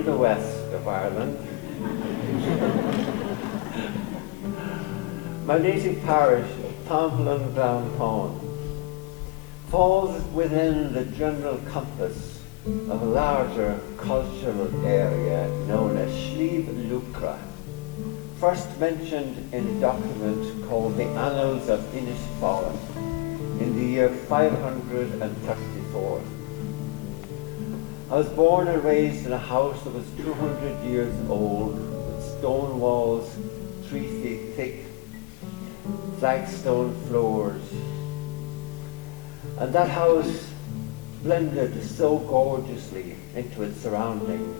in the west of Ireland. My native parish of Tomplin Down Pond falls within the general compass of a larger cultural area known as Slieve Lucra, first mentioned in a document called the Annals of Innisfallen in the year 534. I was born and raised in a house that was 200 years old, with stone walls 3 feet thick, flagstone floors. And that house blended so gorgeously into its surroundings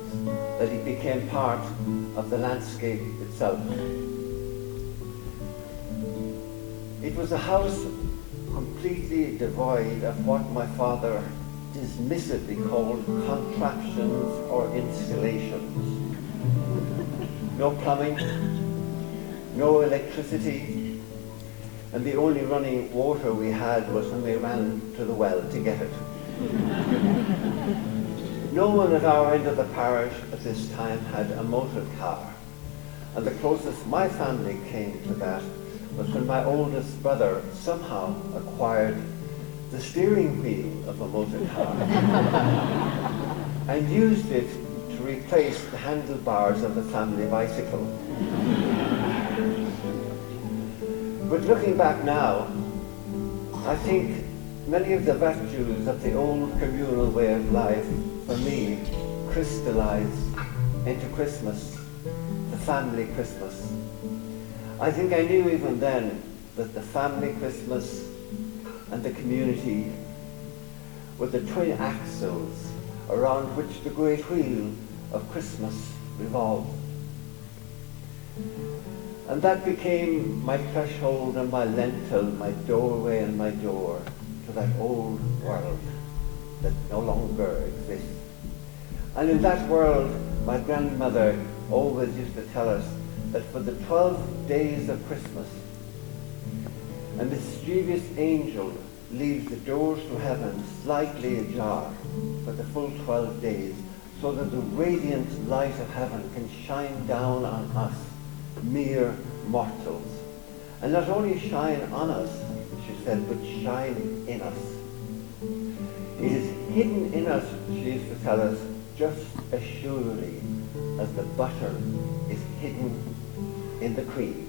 that it became part of the landscape itself. It was a house completely devoid of what my father dismissively called contraptions or installations. No plumbing, no electricity, and the only running water we had was when we ran to the well to get it. No one at our end of the parish at this time had a motor car, and the closest my family came to that was when my oldest brother somehow acquired the steering wheel of a motor car and used it to replace the handlebars of the family bicycle. But looking back now, I think many of the virtues of the old communal way of life, for me, crystallized into Christmas, the family Christmas. I think I knew even then that the family Christmas and the community were the twin axles around which the great wheel of Christmas revolved. And that became my threshold and my lintel, my doorway and my door to that old world that no longer exists. And in that world, my grandmother always used to tell us that for the 12 days of Christmas, a mischievous angel leaves the doors to heaven slightly ajar for the full 12 days, so that the radiant light of heaven can shine down on us, mere mortals. And not only shine on us, she said, but shine in us. It is hidden in us, she used to tell us, just as surely as the butter is hidden in the cream.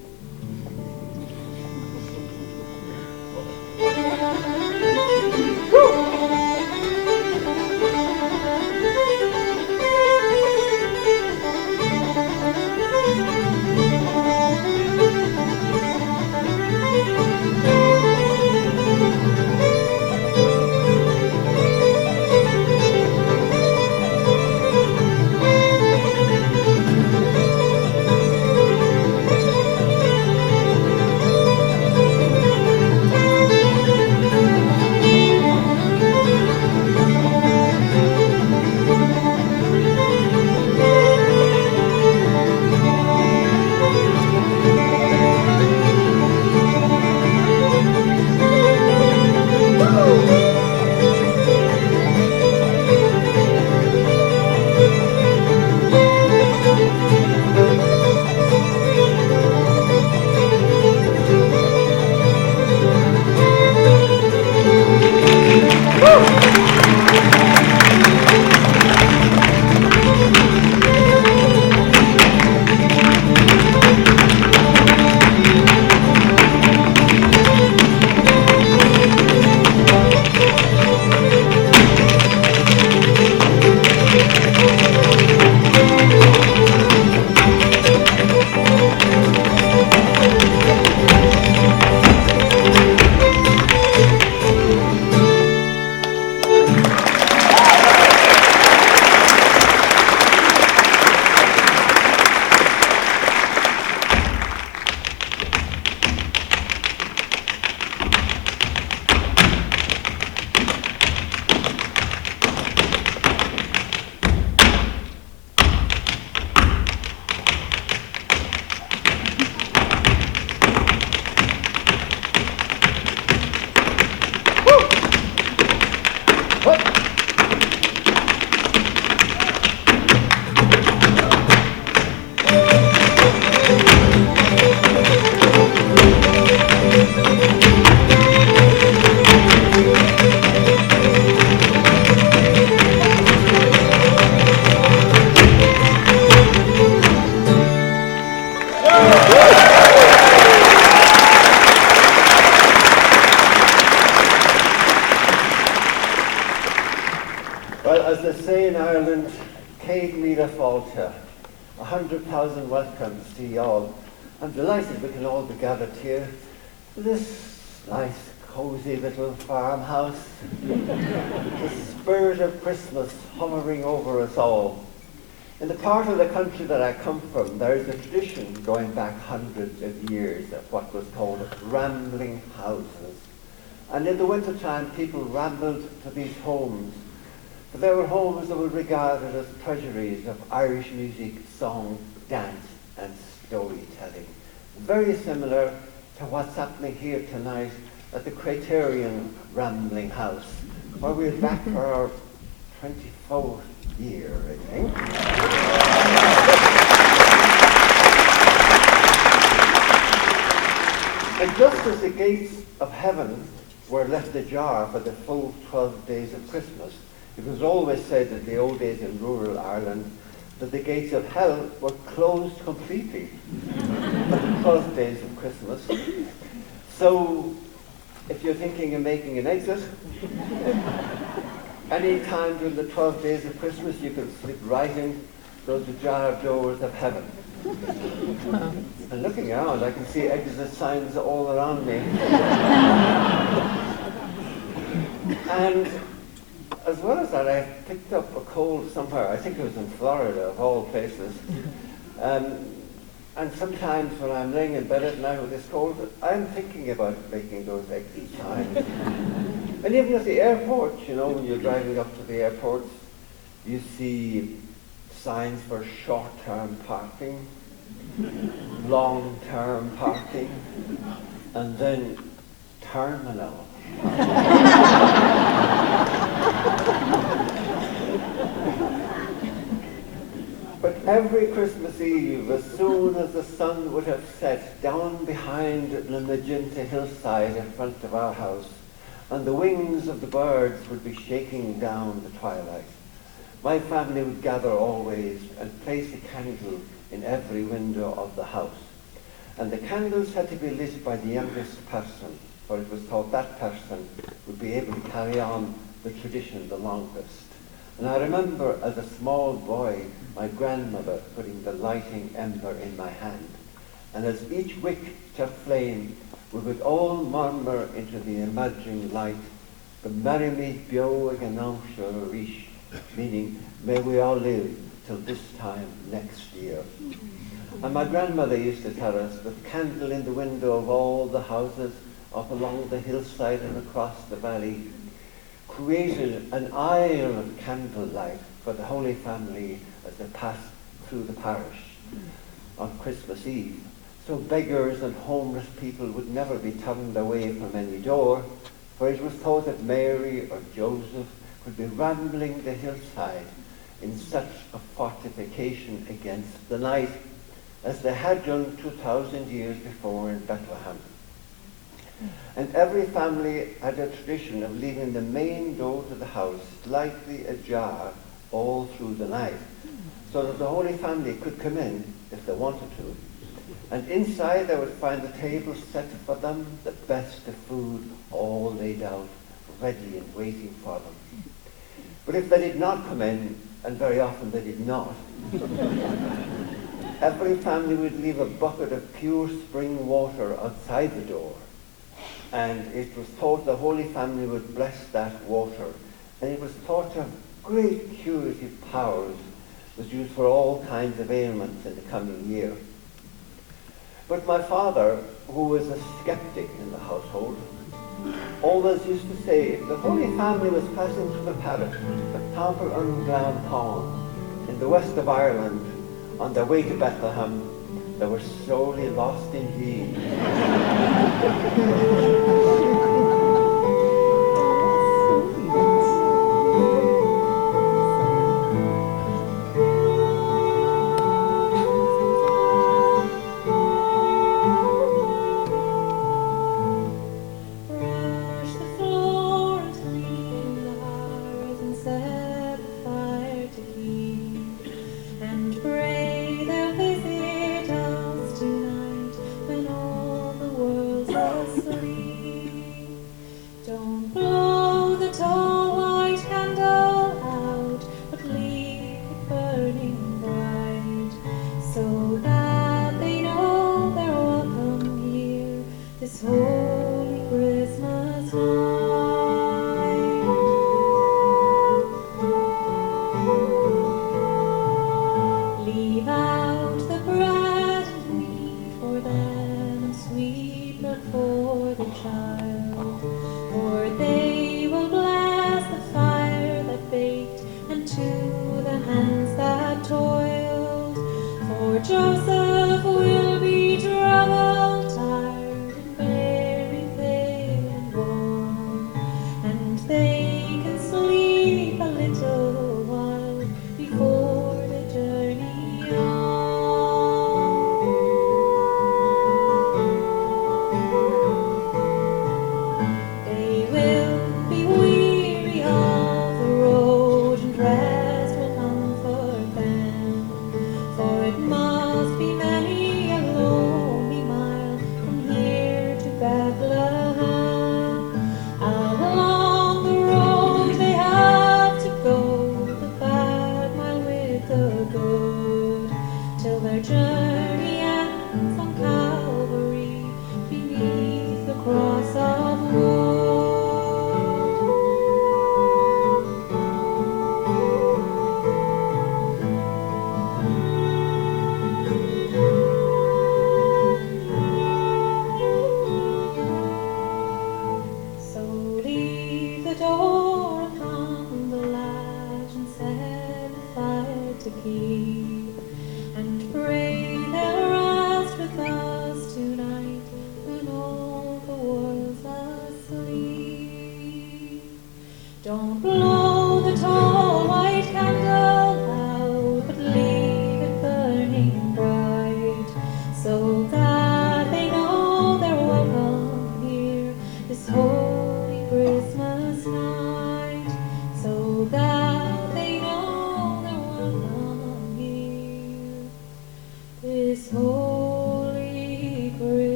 Céad Míle Fáilte, 100,000 welcomes to you all. I'm delighted we can all be gathered here in this nice, cosy little farmhouse. The spirit of Christmas hovering over us all. In the part of the country that I come from, there is a tradition going back hundreds of years of what was called rambling houses. And in the wintertime, people rambled to these homes. But they were homes that were regarded as treasuries of Irish music, song, dance, and storytelling. Very similar to what's happening here tonight at the Criterion Rambling House, where we're back for our 24th year, I think. And just as the gates of heaven were left ajar for the full 12 days of Christmas, it was always said in the old days in rural Ireland that the gates of hell were closed completely for the 12 days of Christmas. So, if you're thinking of making an exit, any time during the 12 days of Christmas, you can slip right in those ajar doors of heaven. And looking around, I can see exit signs all around me. And as well as that, I picked up a cold somewhere. I think it was in Florida, of all places. And sometimes when I'm laying in bed at night with this cold, I'm thinking about making those exit signs. And even at the airport, you know, when you're driving up to the airports, you see signs for short-term parking, long-term parking, and then terminal. But every Christmas Eve, as soon as the sun would have set, down behind the magenta hillside in front of our house, and the wings of the birds would be shaking down the twilight, my family would gather always and place a candle in every window of the house. And the candles had to be lit by the youngest person, for it was thought that person would be able to carry on the tradition the longest. And I remember as a small boy, my grandmother putting the lighting ember in my hand. And as each wick took flame, we would all murmur into the emerging light, the Merrimid Bio Ganamsha Rish, meaning, may we all live till this time next year. And my grandmother used to tell us that the candle in the window of all the houses up along the hillside and across the valley created an aisle of candlelight for the Holy Family as they passed through the parish on Christmas Eve. So beggars and homeless people would never be turned away from any door, for it was thought that Mary or Joseph could be rambling the hillside in such a fortification against the night as they had done 2,000 years before in Bethlehem. And every family had a tradition of leaving the main door to the house slightly ajar all through the night, so that the Holy Family could come in if they wanted to. And inside they would find the table set for them, the best of food all laid out, ready and waiting for them. But if they did not come in, and very often they did not, every family would leave a bucket of pure spring water outside the door. And it was thought the Holy Family would bless that water. And it was thought to have great curative powers, was used for all kinds of ailments in the coming year. But my father, who was a skeptic in the household, always used to say, if the Holy Family was passing through the parish of Tamper Glan Pond in the west of Ireland on their way to Bethlehem, they were sorely lost indeed. Don't blow the tall white candle out, but leave it burning.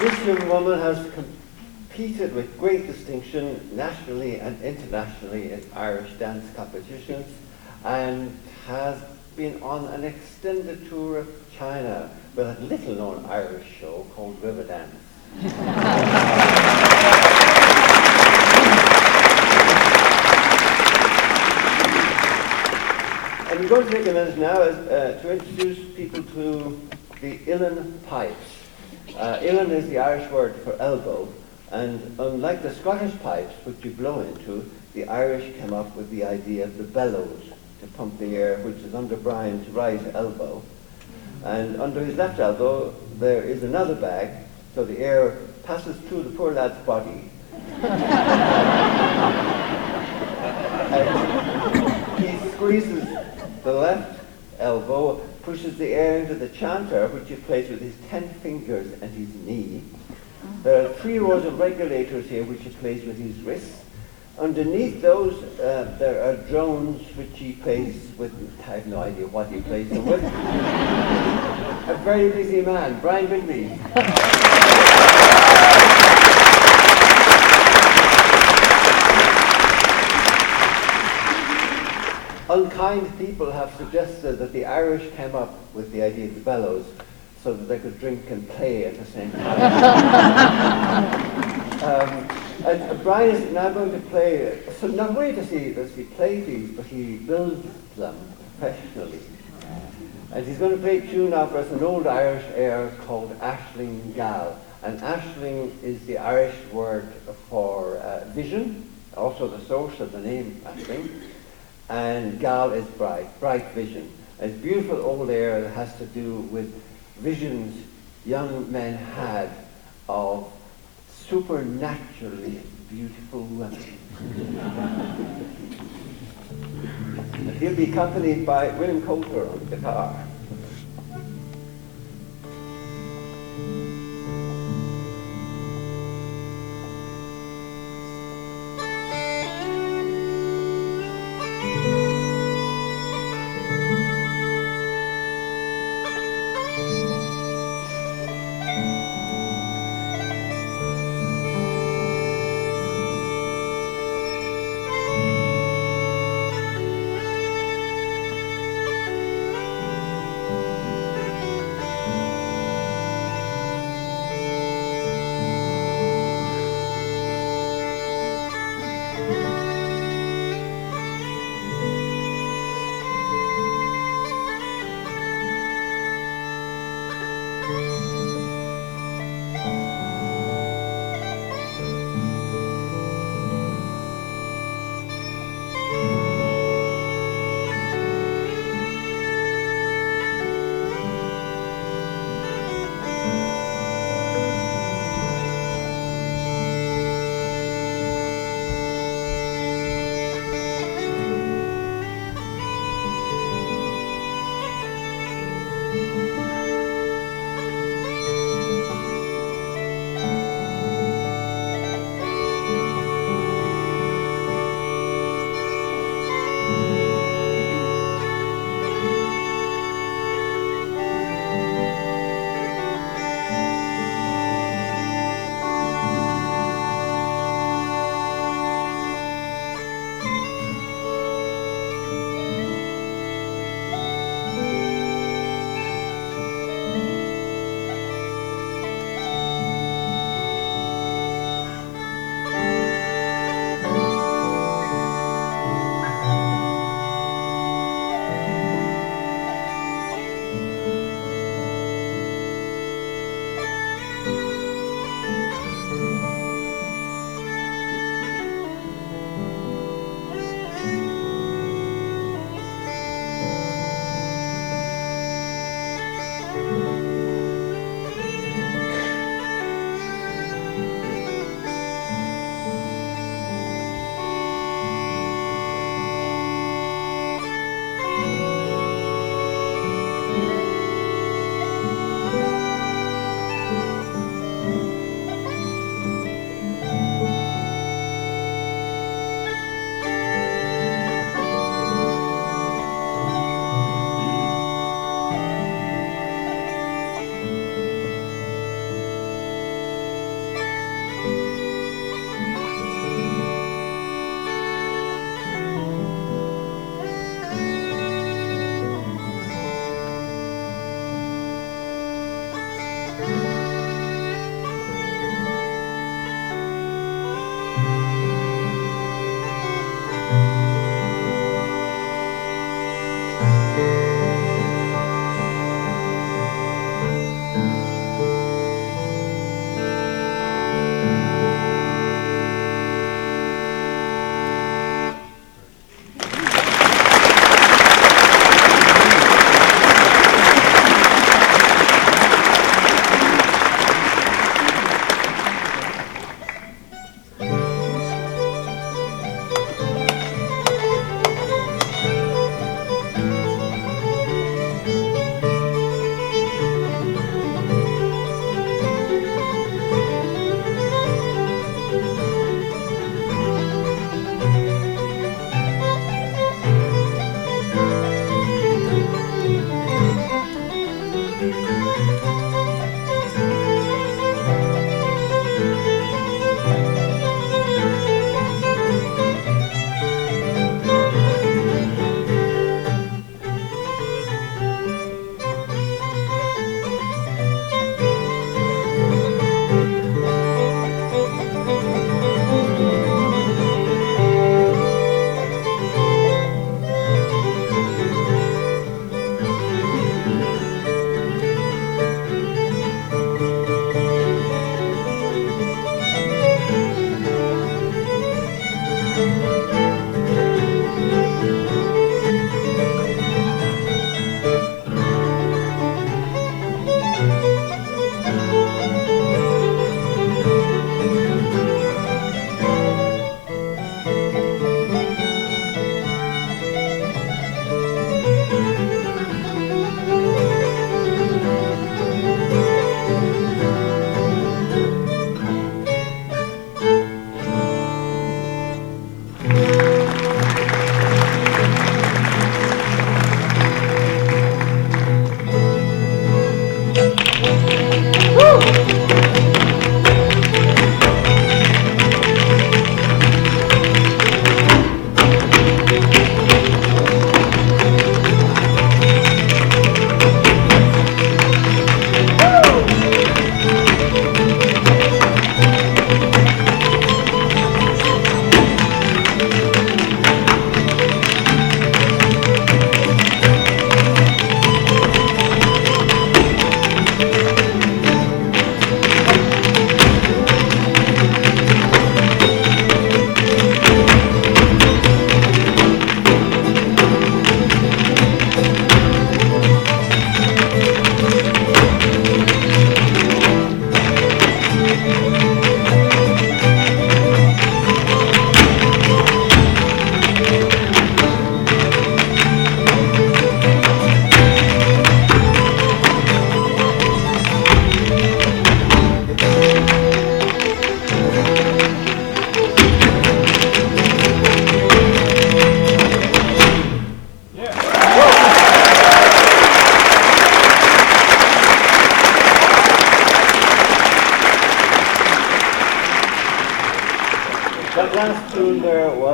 This young woman has competed with great distinction nationally and internationally in Irish dance competitions and has been on an extended tour of China with a little-known Irish show called River Dance. I'm going to take a minute now to introduce people to the uilleann pipes. Uilleann is the Irish word for elbow, and unlike the Scottish pipes, which you blow into, the Irish came up with the idea of the bellows to pump the air, which is under Brian's right elbow. And under his left elbow, there is another bag, so the air passes through the poor lad's body. And he squeezes the left elbow, pushes the air into the chanter, which he plays with his 10 fingers and his knee. There are 3 rows of regulators here, which he plays with his wrists. Underneath those, there are drones, which he plays with. I have no idea what he plays them with. A very busy man, Brian Bigby. Unkind people have suggested that the Irish came up with the idea of the bellows so that they could drink and play at the same time. And Brian is now going to play, so not only does he play these, but he builds them professionally. And he's going to play a tune now for us, an old Irish air called Aisling Gal. And Aisling is the Irish word for vision, also the source of the name Aisling. And Gal is bright vision. It's beautiful old air that has to do with visions young men had of supernaturally beautiful women. And he'll be accompanied by William Coulter on guitar.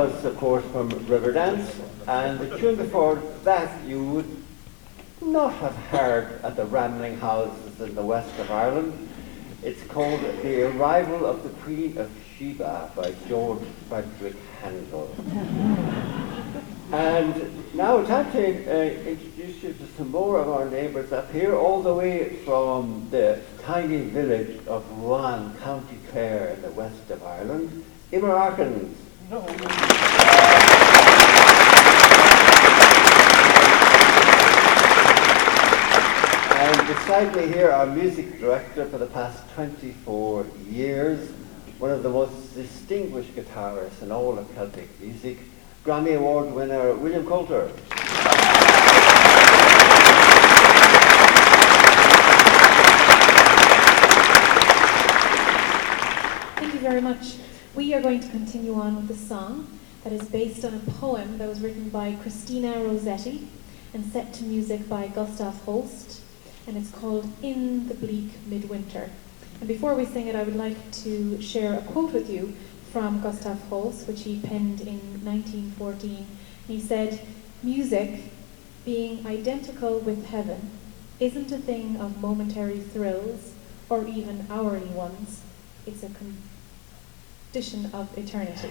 was, of course, from Riverdance, and the tune before that you would not have heard at the rambling houses in the west of Ireland. It's called The Arrival of the Queen of Sheba by George Frederick Handel. And now it's time to introduce you to some more of our neighbours up here, all the way from the tiny village of Rouen, County Clare in the west of Ireland, Imerarkins. No. And beside me here, our music director for the past 24 years, one of the most distinguished guitarists in all of Celtic music, Grammy Award winner William Coulter. Thank you very much. We are going to continue on with the song that is based on a poem that was written by Christina Rossetti and set to music by Gustav Holst, and it's called In the Bleak Midwinter. And before we sing it, I would like to share a quote with you from Gustav Holst, which he penned in 1914. He said, "Music, being identical with heaven, isn't a thing of momentary thrills or even hourly ones. It's a condition of eternity."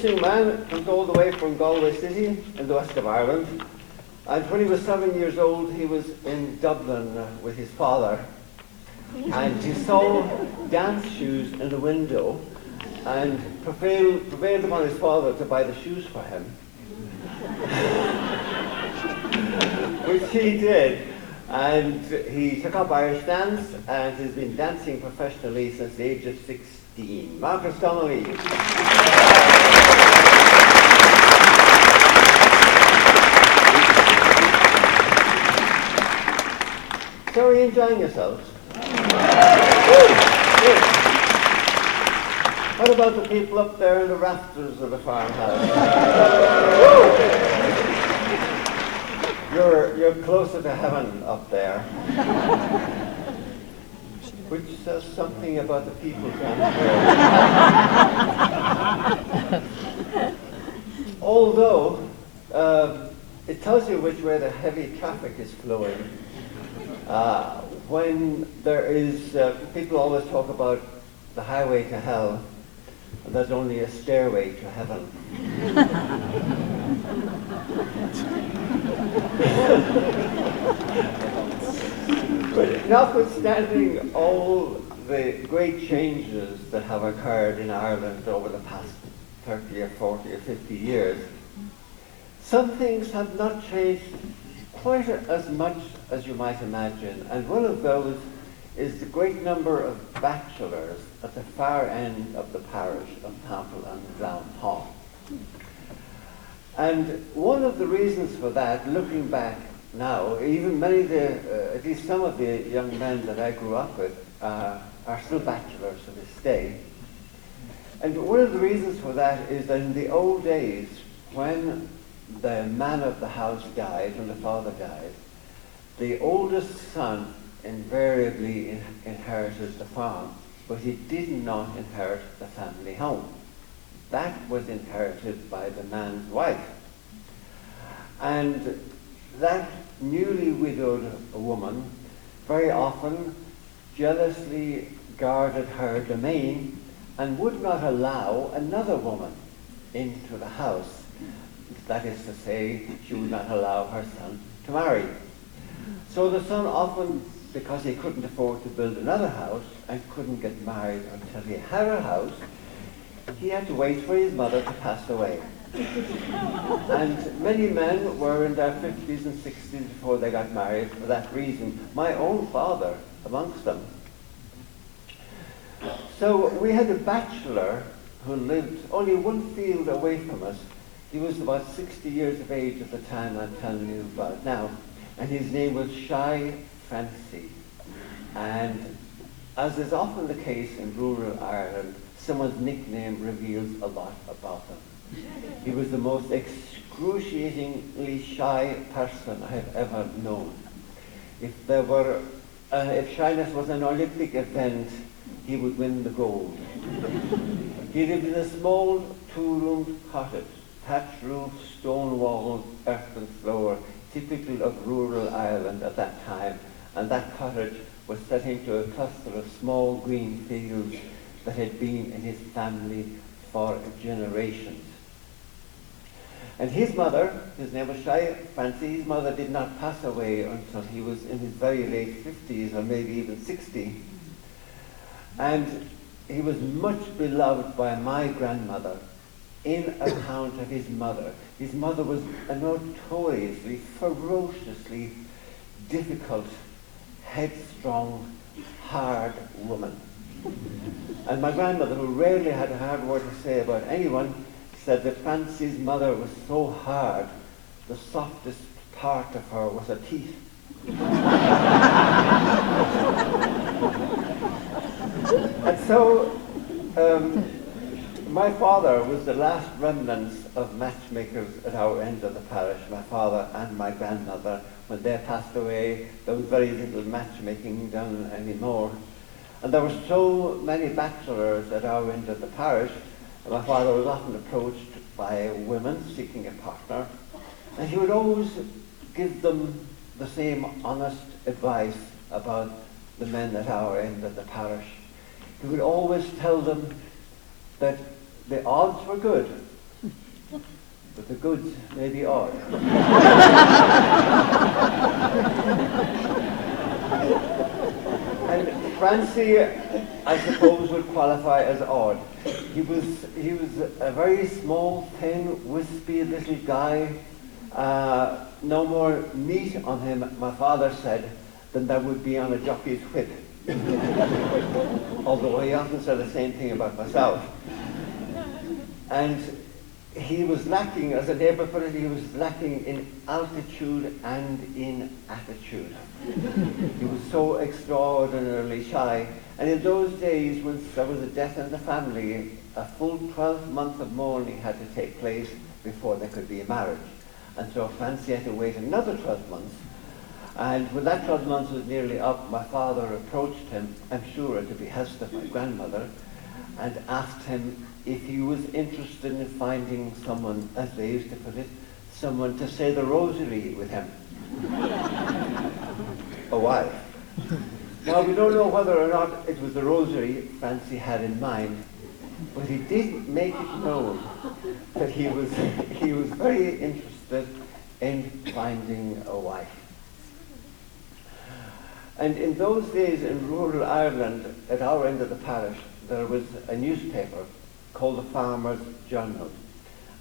this young man comes all the way from Galway City in the west of Ireland. And when he was 7 years old, he was in Dublin with his father. And he saw dance shoes in the window and prevailed upon his father to buy the shoes for him. Which he did. And he took up Irish dance and has been dancing professionally since the age of 16. Marcus Donnelly. So are you enjoying yourselves? Good. What about the people up there in the rafters of the farmhouse? You're closer to heaven up there. Which says something about the people down here. Although, it tells you which way the heavy traffic is flowing. When there is, people always talk about the highway to hell, and there's only a stairway to heaven. But notwithstanding all the great changes that have occurred in Ireland over the past 30 or 40 or 50 years, some things have not changed quite as much as you might imagine, and one of those is the great number of bachelors at the far end of the parish of Temple and Downtown. And one of the reasons for that, looking back now, even many of the, at least some of the young men that I grew up with are still bachelors to this day. And one of the reasons for that is that in the old days, when the man of the house died, when the father died, the oldest son invariably inherited the farm, but he did not inherit the family home. That was inherited by the man's wife. And that newly widowed woman very often jealously guarded her domain and would not allow another woman into the house. That is to say, she would not allow her son to marry. So the son often, because he couldn't afford to build another house and couldn't get married until he had a house, he had to wait for his mother to pass away. And many men were in their 50s and 60s before they got married for that reason. My own father amongst them. So we had a bachelor who lived only one field away from us. He was about 60 years of age at the time I'm telling you about now. And his name was Shy Fancy. And as is often the case in rural Ireland, someone's nickname reveals a lot about them. He was the most excruciatingly shy person I have ever known. If shyness was an Olympic event, he would win the gold. He lived in a small two-roomed cottage, thatched roof, stone walls, earthen floor, typical of rural Ireland at that time, and that cottage was set into a cluster of small green fields that had been in his family for generations. And his mother, his name was Shy Fancy, his mother did not pass away until he was in his very late 50s or maybe even 60. And he was much beloved by my grandmother in account of his mother. His mother was a notoriously, ferociously difficult, headstrong, hard woman. And my grandmother, who rarely had a hard word to say about anyone, said that Fancy's mother was so hard, the softest part of her was her teeth. And so, my father was the last remnants of matchmakers at our end of the parish, my father and my grandmother. When they passed away, there was very little matchmaking done anymore. And there were so many bachelors at our end of the parish, and my father was often approached by women seeking a partner, and he would always give them the same honest advice about the men at our end of the parish. He would always tell them that the odds were good, but the goods may be odd. And Francie, I suppose, would qualify as odd. He was a very small, thin, wispy little guy. No more meat on him, my father said, than there would be on a jockey's whip. Although he often said the same thing about myself. And he was lacking, as a neighbour put it, he was lacking in altitude and in attitude. He was so extraordinarily shy. And in those days, when there was a death in the family, a full 12 months of mourning had to take place before there could be a marriage. And so Francie had to wait another 12 months. And when that 12 months was nearly up, my father approached him, I'm sure at the behest of my grandmother, and asked him if he was interested in finding someone, as they used to put it, someone to say the rosary with him. A wife. Now, we don't know whether or not it was the rosary Francie had in mind, but he did make it known that he was very interested in finding a wife. And in those days in rural Ireland, at our end of the parish, there was a newspaper called the Farmer's Journal.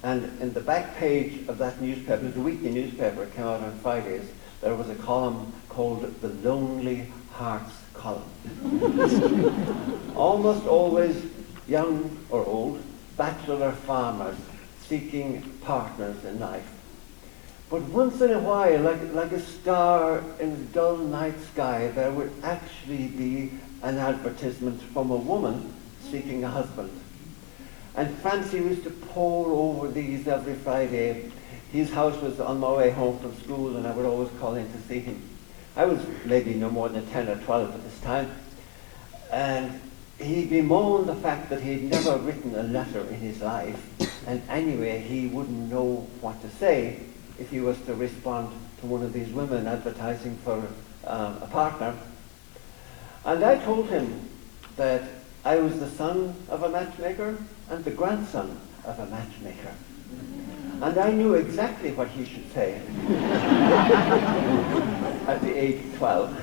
And in the back page of that newspaper, it was a weekly newspaper, it came out on Fridays, there was a column called the Lonely Hearts column. Almost always young or old, bachelor farmers seeking partners in life. But once in a while, like a star in a dull night sky, there would actually be an advertisement from a woman seeking a husband. And Francie used to pore over these every Friday. His house was on my way home from school, and I would always call in to see him. I was maybe no more than 10 or 12 at this time. And he bemoaned the fact that he'd never written a letter in his life, and anyway, he wouldn't know what to say if he was to respond to one of these women advertising for a partner. And I told him that I was the son of a matchmaker and the grandson of a matchmaker. And I knew exactly what he should say at the age of 12.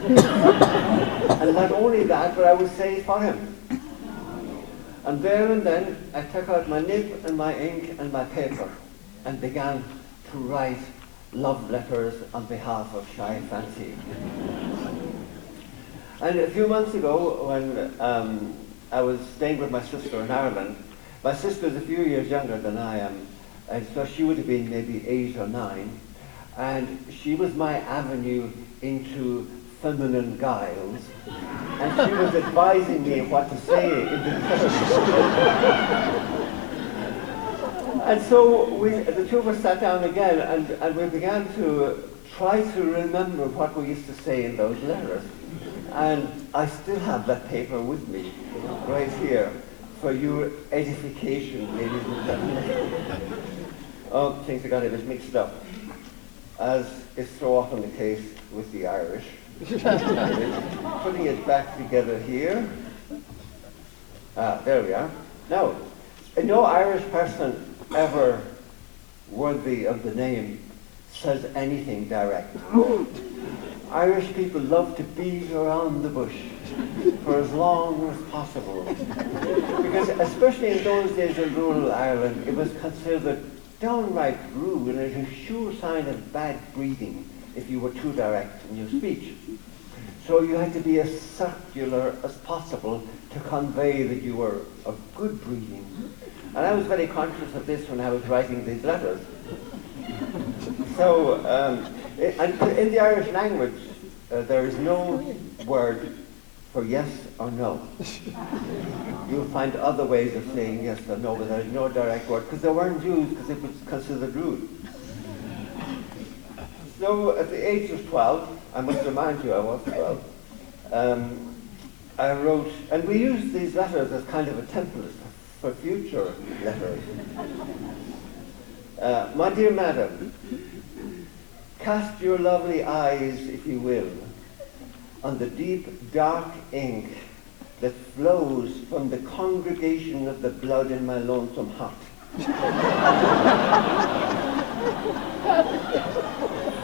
And not only that, but I would say it for him. And there and then, I took out my nib and my ink and my paper and began to write love letters on behalf of shy Francie. And a few months ago, when I was staying with my sister in Ireland, my sister is a few years younger than I am, and so she would have been maybe 8 or 9, and she was my avenue into feminine guiles, and she was advising me what to say in the letter. And so the two of us sat down again, and we began to try to remember what we used to say in those letters. And I still have that paper with me, right here, for your edification, ladies and gentlemen. Oh, things I got a bit mixed up, as is so often the case with the Irish. Putting it back together here. There we are. Now, no Irish person ever worthy of the name says anything direct. Irish people love to beat around the bush for as long as possible. Because especially in those days in rural Ireland, it was considered downright rude and a sure sign of bad breeding if you were too direct in your speech. So you had to be as circular as possible to convey that you were of good breeding. And I was very conscious of this when I was writing these letters. So, and in the Irish language, there is no word for yes or no. You'll find other ways of saying yes or no, but there is no direct word, because they weren't used because it was considered rude. So at the age of 12, I must remind you I was 12, I wrote, and we used these letters as kind of a template for future letters. My dear madam, cast your lovely eyes, if you will, on the deep, dark ink that flows from the congregation of the blood in my lonesome heart.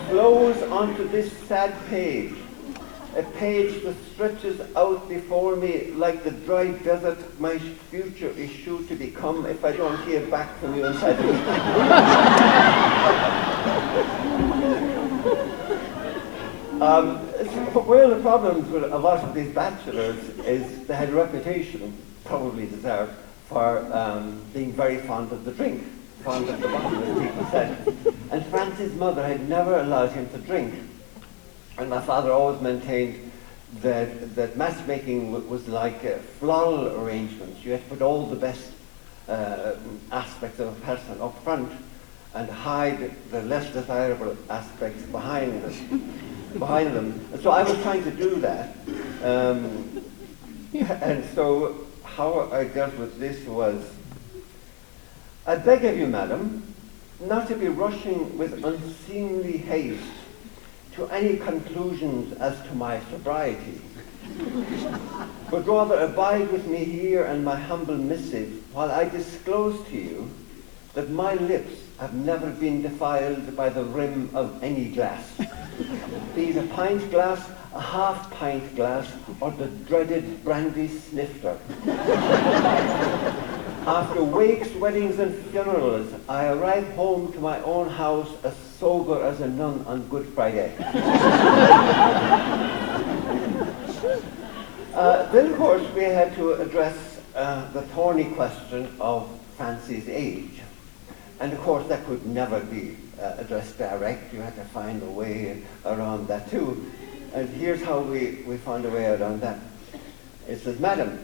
flows onto this sad page, a page that stretches out before me like the dry desert my future is sure to become if I don't hear back from you inside a week. One of the problems with a lot of these bachelors is they had a reputation, probably deserved, for being very fond of the drink, fond of the bottle, as people said. And Francis' mother had never allowed him to drink. And my father always maintained that matchmaking was like floral arrangements. You had to put all the best aspects of a person up front and hide the less desirable aspects behind them. And so I was trying to do that. And so how I dealt with this was, I beg of you, madam, not to be rushing with unseemly haste to any conclusions as to my sobriety, but rather abide with me here and my humble missive while I disclose to you that my lips have never been defiled by the rim of any glass, be it a pint glass, a half-pint glass, or the dreaded brandy snifter. After wakes, weddings, and funerals, I arrive home to my own house as sober as a nun on Good Friday. Then, of course, we had to address the thorny question of Fancy's age. And, of course, that could never be addressed direct. You had to find a way around that, too. And here's how we found a way around that. It says, Madam,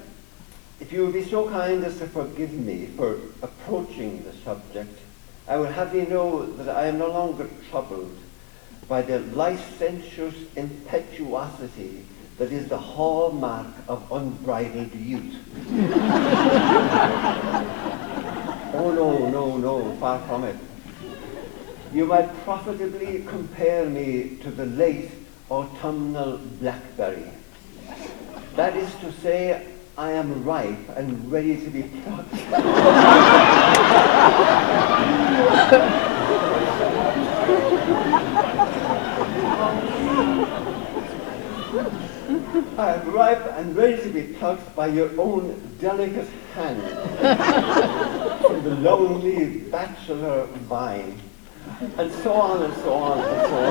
if you will be so kind as to forgive me for approaching the subject, I will have you know that I am no longer troubled by the licentious impetuosity that is the hallmark of unbridled youth. Oh, no, far from it. You might profitably compare me to the late autumnal blackberry. That is to say, I am ripe and ready to be plucked. I am ripe and ready to be plucked by your own delicate hand from the lonely bachelor vine, and so on and so on and so on.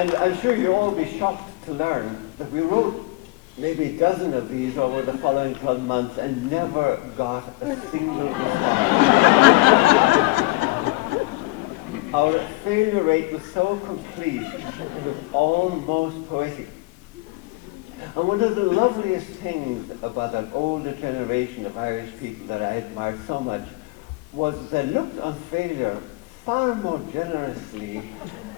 And I'm sure you'll all be shocked to learn that we wrote maybe a dozen of these over the following 12 months and never got a single response. Our failure rate was so complete, it was almost poetic. And one of the loveliest things about that older generation of Irish people that I admired so much was they looked on failure far more generously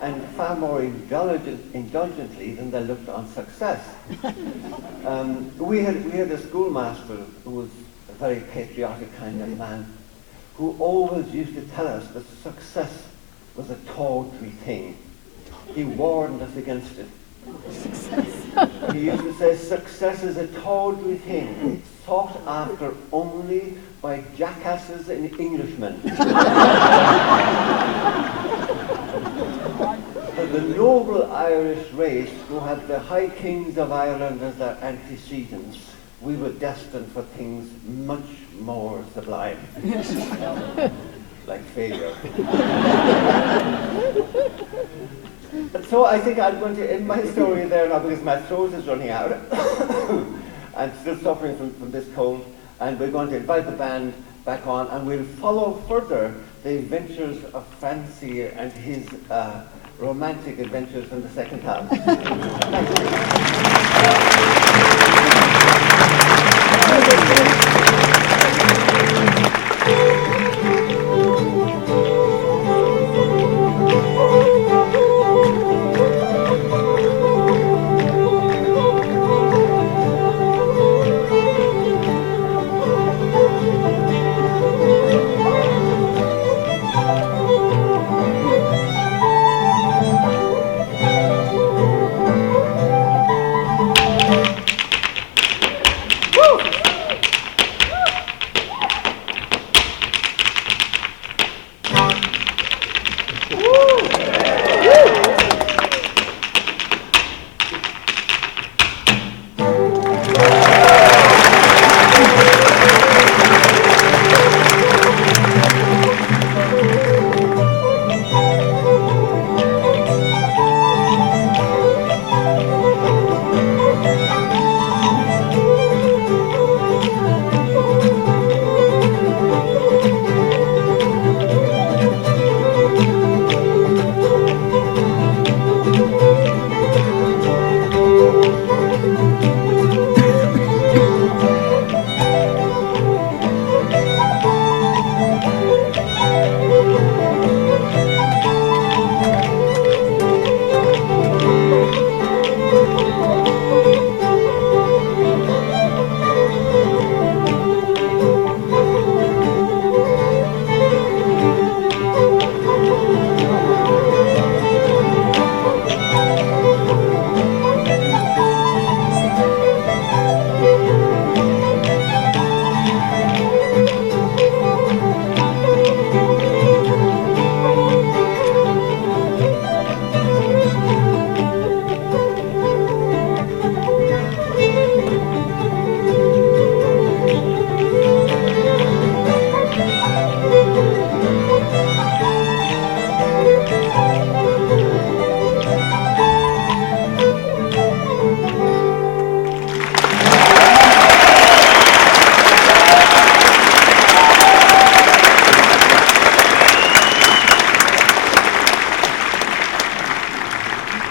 and far more indulgently than they looked on success. We had a schoolmaster who was a very patriotic kind of man, who always used to tell us that success was a tawdry thing. He warned us against it. He used to say, success is a tawdry thing, sought after only by jackasses and Englishmen. The noble Irish race, who had the high kings of Ireland as their antecedents, we were destined for things much more sublime. Like failure. And so I think I'm going to end my story there now because my throat is running out. I'm still suffering from this cold, and we're going to invite the band back on, and we'll follow further the adventures of Fancy and his romantic adventures in the second half. Thank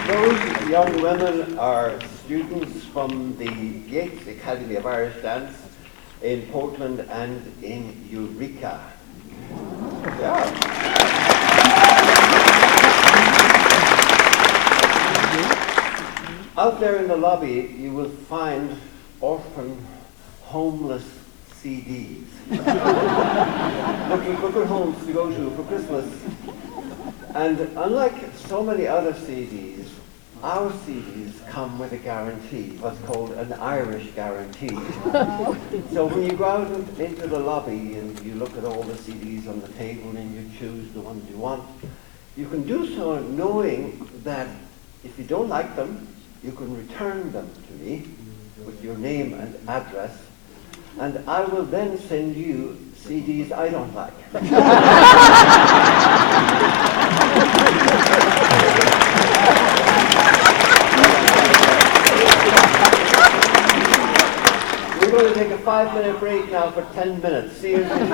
Those young women are students from the Yates Academy of Irish Dance in Portland and in Eureka. Yeah. Out there in the lobby, you will find orphan, homeless CDs. Looking for good homes to go to for Christmas. And unlike so many other CDs, our CDs come with a guarantee, what's called an Irish guarantee. So when you go out into the lobby and you look at all the CDs on the table and you choose the ones you want, you can do so knowing that if you don't like them, you can return them to me with your name and address, and I will then send you CDs I don't like. We're going to take a 5-minute break now for 10 minutes. See you soon.